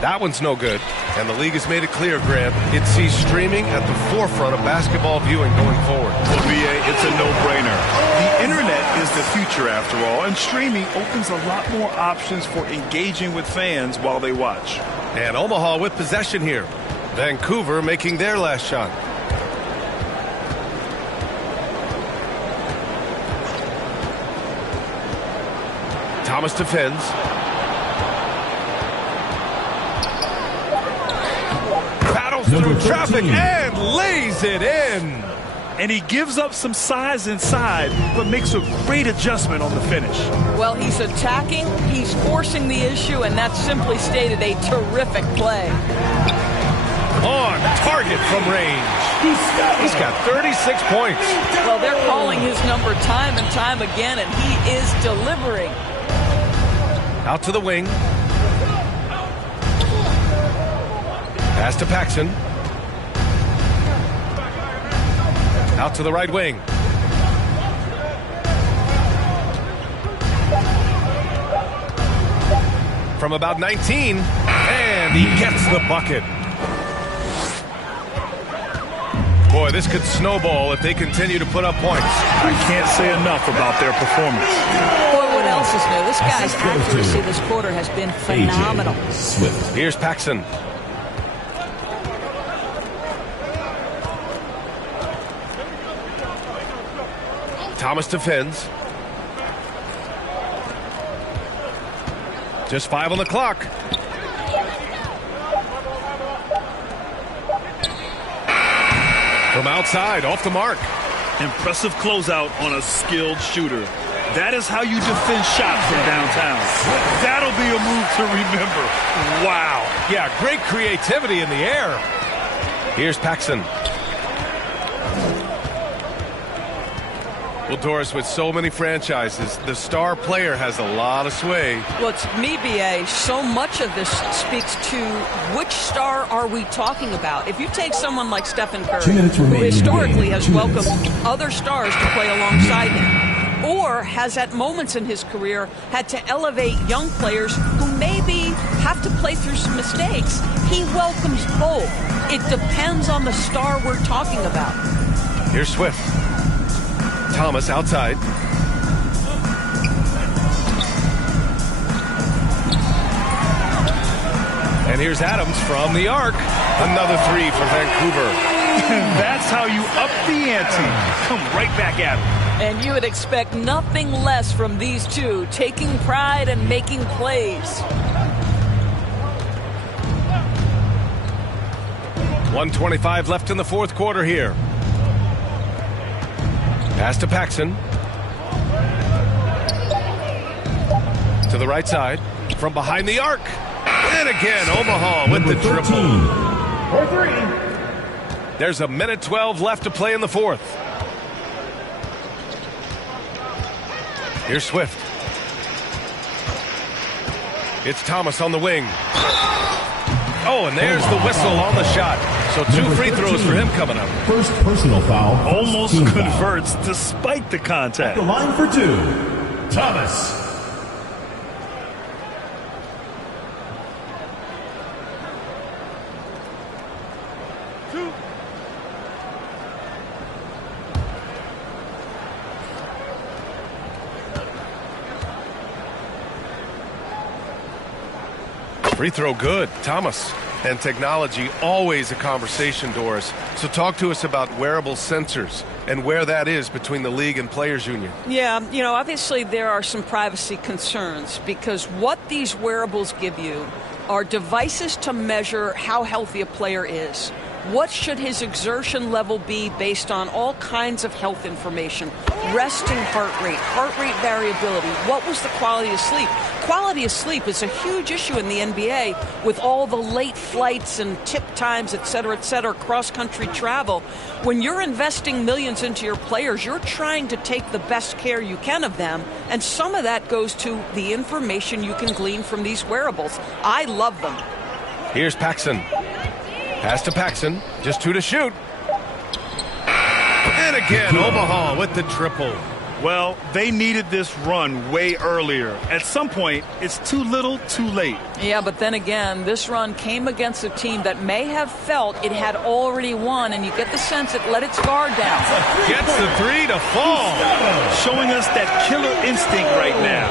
That one's no good. And the league has made it clear, Grant, it sees streaming at the forefront of basketball viewing going forward. Well, B.A., it's a no-brainer. The internet is the future, after all, and streaming opens a lot more options for engaging with fans while they watch. And Omaha with possession here. Vancouver making their last shot. Thomas defends. Through traffic and lays it in. And he gives up some size inside, but makes a great adjustment on the finish. Well, he's attacking, he's forcing the issue, and that's simply stated a terrific play. On target from range. He's got 36 points. Well, they're calling his number time and time again, and he is delivering. Out to the wing. Pass to Paxson. Out to the right wing. From about 19. And he gets the bucket. Boy, this could snowball if they continue to put up points. I can't say enough about their performance. Boy, what else is new? This guy's accuracy this quarter has been phenomenal. Here's Paxson. Thomas defends. Just 5 on the clock. From outside, off the mark. Impressive closeout on a skilled shooter. That is how you defend shots from downtown. That'll be a move to remember. Wow. Yeah, great creativity in the air. Here's Paxson. Well, Doris, with so many franchises, the star player has a lot of sway. Well, it's me, B.A. So much of this speaks to which star are we talking about. If you take someone like Stephen Curry, who historically has welcomed other stars to play alongside him, or has at moments in his career had to elevate young players who maybe have to play through some mistakes, he welcomes both. It depends on the star we're talking about. Here's Swift. Thomas outside. And here's Adams from the arc. Another 3 for Vancouver. That's how you up the ante. Come right back at him. And you would expect nothing less from these two, taking pride and making plays. 1:25 left in the fourth quarter here. Pass to Paxson. To the right side. From behind the arc. And again, Omaha with the triple. There's a minute 12 left to play in the fourth. Here's Swift. It's Thomas on the wing. Oh, and there's the whistle on the shot. So 2 free throws for him coming up. First personal foul. Almost converts despite the contact. The line for 2. Thomas. Free throw good. Thomas. And technology, always a conversation, Doris. So talk to us about wearable sensors and where that is between the league and players union. Yeah, obviously there are some privacy concerns because what these wearables give you are devices to measure how healthy a player is. What should his exertion level be based on all kinds of health information? Resting heart rate variability. What was the quality of sleep? Quality of sleep is a huge issue in the NBA with all the late flights and tip times, et cetera, cross-country travel. When you're investing millions into your players, you're trying to take the best care you can of them, and some of that goes to the information you can glean from these wearables. I love them. Here's Paxson. Pass to Paxson. Just 2 to shoot. And again, Omaha with the triple. Well, they needed this run way earlier. At some point, it's too little, too late. Yeah, but then again, this run came against a team that may have felt it had already won, and you get the sense it let its guard down. Gets the 3 to fall. Showing us that killer instinct right now.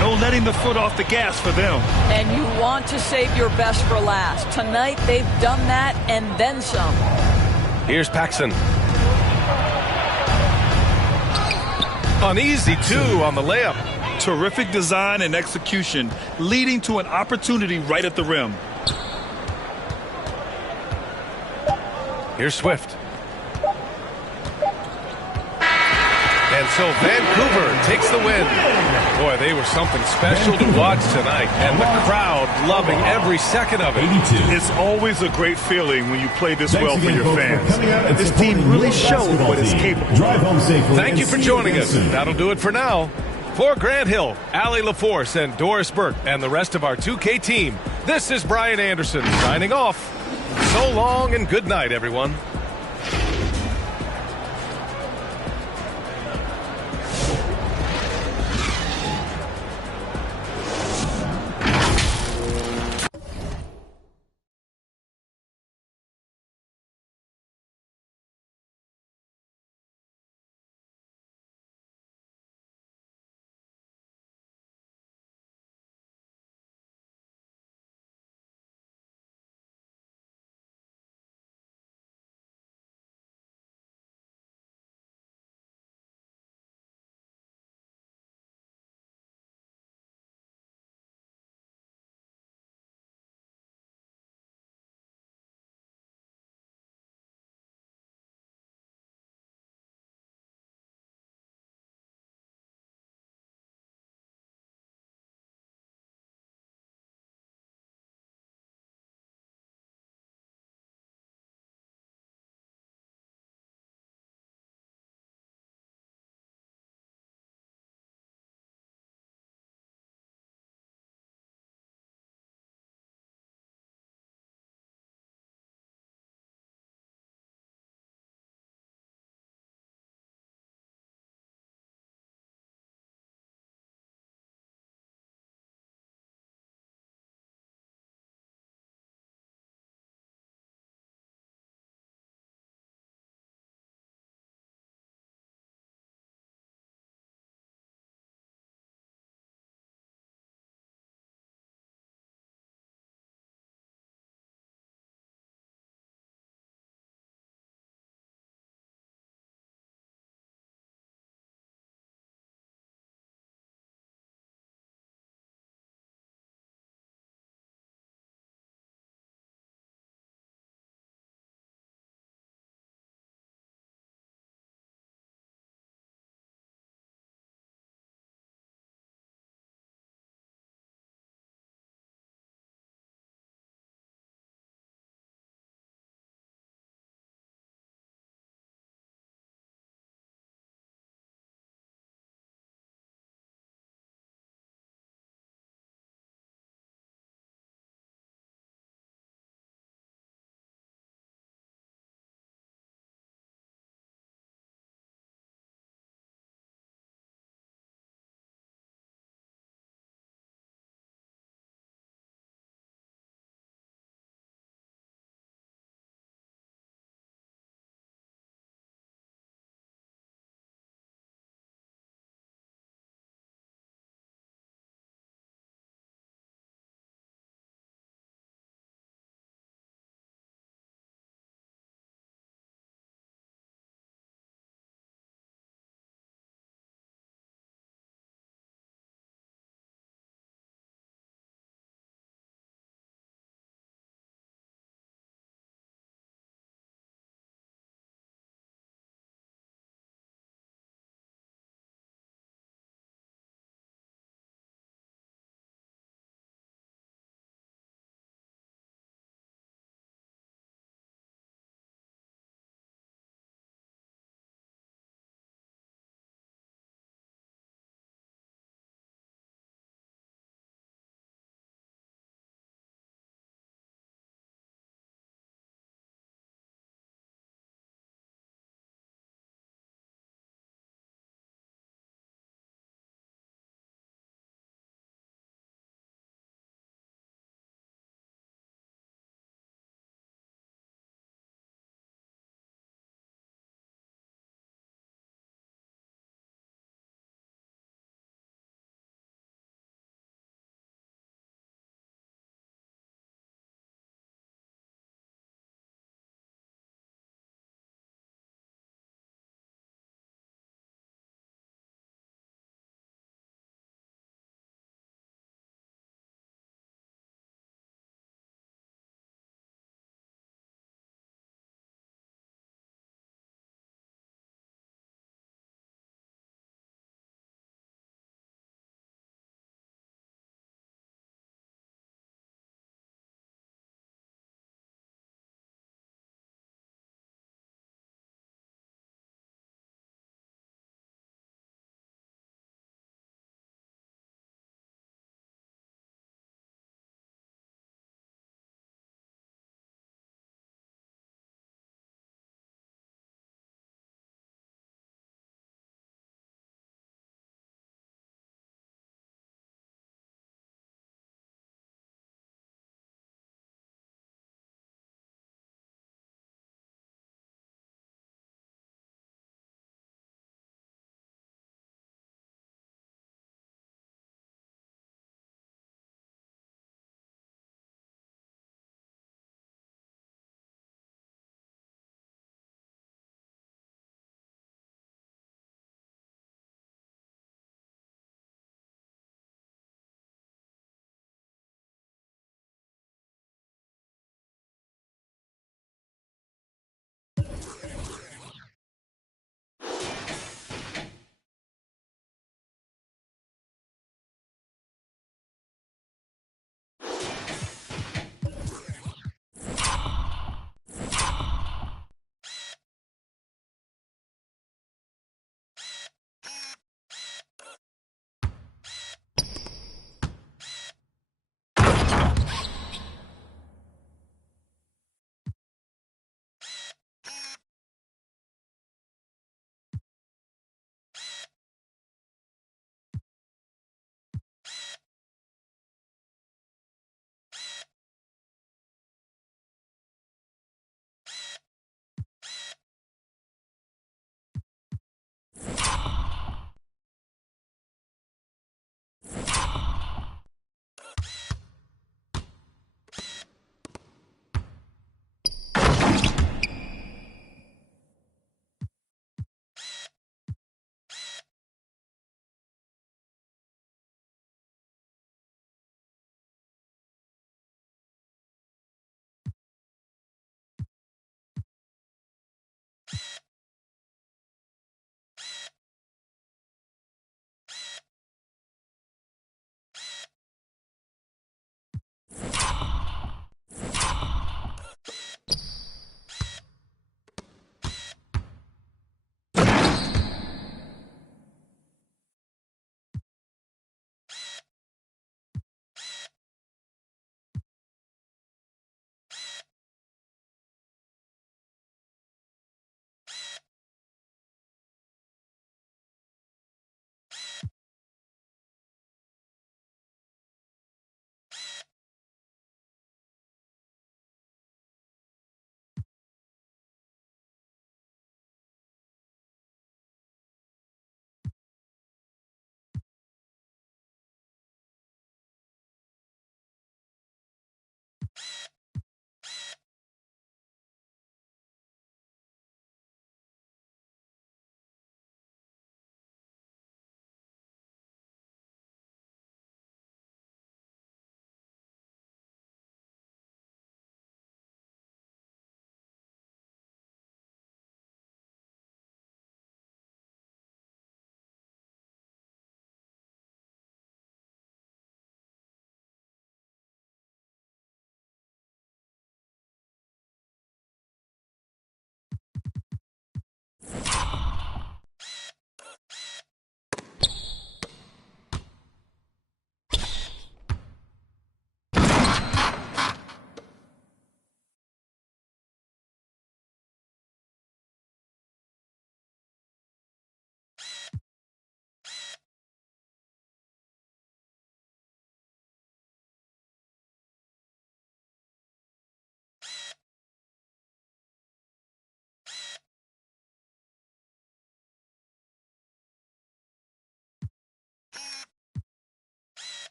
No letting the foot off the gas for them. And you want to save your best for last. Tonight, they've done that and then some. Here's Paxson. An easy 2 on the layup. Terrific design and execution, leading to an opportunity right at the rim. Here's Swift. And so Vancouver takes the win. Boy, they were something special to watch tonight, and the crowd loving every second of it. It's always a great feeling when you play this well for your fans. And this team really showed what it's capable of. Thank you for joining us. That'll do it for now. For Grant Hill, Allie LaForce, and Doris Burke, and the rest of our 2K team, this is Brian Anderson signing off. So long and good night, everyone.